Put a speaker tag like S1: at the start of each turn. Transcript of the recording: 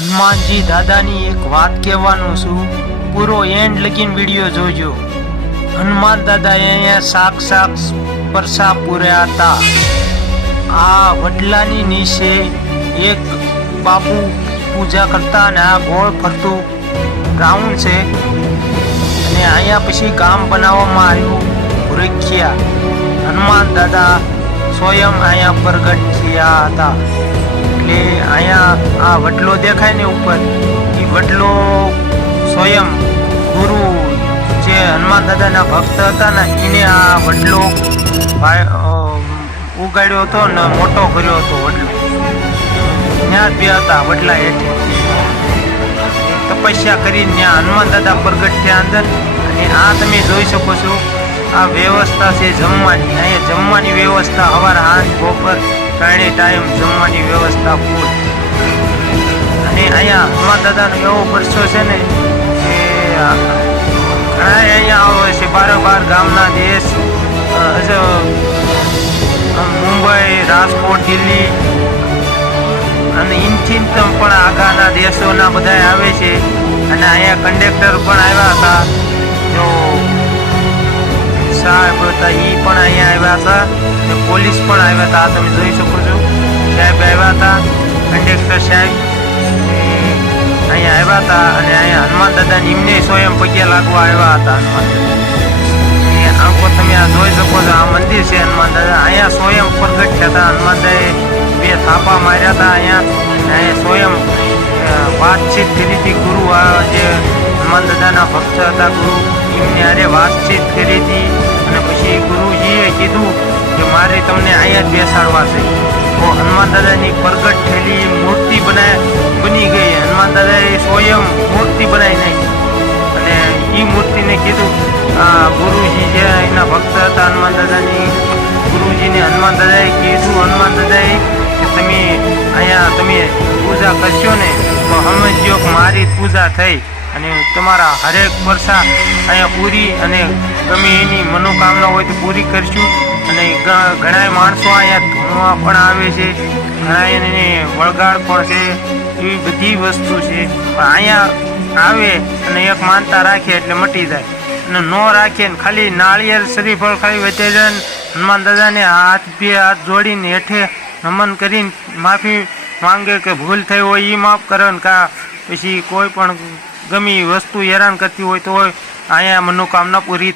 S1: હનુમાનજી દાદાની એક વાત કહેવાનું છું. પૂરો એન્ડ લગીન વીડિયો જોજો. હનુમાન દાદા અહીંયા શાક શાક પરસા પૂર્યા હતા. આ વડલાની નીચે એક બાપુ પૂજા કરતા અને આ ગોળ ફરતું ગ્રાઉન્ડ છે. અને અહીંયા પછી ગામ બનાવવામાં આવ્યું ભુરખિયા. હનુમાન દાદા સ્વયં અહીંયા પ્રગટ થયા હતા. એટલે અહીંયા આ વડલો દેખાય ને ઉપર એ વડલો સ્વયં ગુરુ જે હનુમાન દાદાના ભક્ત હતા ને, એને આ વડલો ઉગાડ્યો હતો ને મોટો કર્યો હતો વડલો. ત્યાં બે હતા વડલા હેઠે. તપસ્યા કરીને ત્યાં હનુમાન દાદા પ્રગટ થયા અંદર. અને આ તમે જોઈ શકો છો, આ વ્યવસ્થા છે જમવાની. અહીંયા જમવાની વ્યવસ્થા સવાર સાંજ બપોર ત્રણેય ટાઈમ જમવાની વ્યવસ્થા ફૂલ અને અહીંયા અમાર દાદાનો એવો પરસો છે ને, કે ઘણા અહીંયા આવે છે, બાર બાર ગામના દેશ મુંબઈ, રાજકોટ, દિલ્હી, અને ઇન્ચિંતમ પણ આગાના દેશોના બધા આવે છે. અને અહીંયા કંડક્ટર પણ આવ્યા હતા. જો સાહેબ હતા એ પણ અહીંયા આવ્યા હતા. અને પોલીસ પણ આવ્યા હતા, આ તમે જોઈ શકો છો. સાહેબ આવ્યા હતા, કંડક્ટર સાહેબ અહીંયા આવ્યા હતા અને અહીંયા હનુમાન દાદા નિમને સ્વયં પગે લાગવા આવ્યા હતા હનુમાન આંખો તમે આ જોઈ શકો છો, આ મંદિર છે હનુમાન દાદા. અહીંયા સ્વયં પ્રગટ થયા હતા, હનુમાન બે થાપા માર્યા હતા અહીંયા. અહીંયા સ્વયં વાતચીત કરી હતી ગુરુ, આ જે હનુમાન દાદાના ભક્ત હતા ગુરુ, એમને અરે વાતચીત કરી હતી. કે મારે તમને અહીંયા જ બેસાડવા છે. તો હનુમાન દાદાની પ્રગટ થયેલી મૂર્તિ બનાવી બની ગઈ. હનુમાન દાદાએ સ્વયં મૂર્તિ બનાવી નાખી. અને એ મૂર્તિને કીધું ગુરુજી જે એના ભક્ત હતા હનુમાન દાદાની, ગુરુજીને હનુમાન દાદાએ કીધું, હનુમાન દાદાએ કે તમે અહીંયા તમે પૂજા કરશો ને, તો સમજજો કે મારી પૂજા થઈ. અને તમારા હરેક વર્ષા અહીંયા પૂરી અને ગમે એની મનોકામના હોય તો પૂરી કરશું. અને ઘણા માણસો અહીંયા ધૂણવા પણ આવે છે. ઘણા એને વળગાડ પણ છે. એવી બધી વસ્તુ છે. પણ અહીંયા આવે અને એક માનતા રાખે એટલે મટી જાય. અને ન રાખે ને ખાલી નાળિયેર શરીફળ ખાલી વચ્ચે જાય હનુમાન દાદાને હાથ બે હાથ જોડીને હેઠે નમન કરીને માફી માંગે કે ભૂલ થઈ હોય એ માફ કરે ને કા પછી કોઈ પણ ગમી વસ્તુ હેરાન કરતી હોય તો અહીંયા મનોકામના પૂરી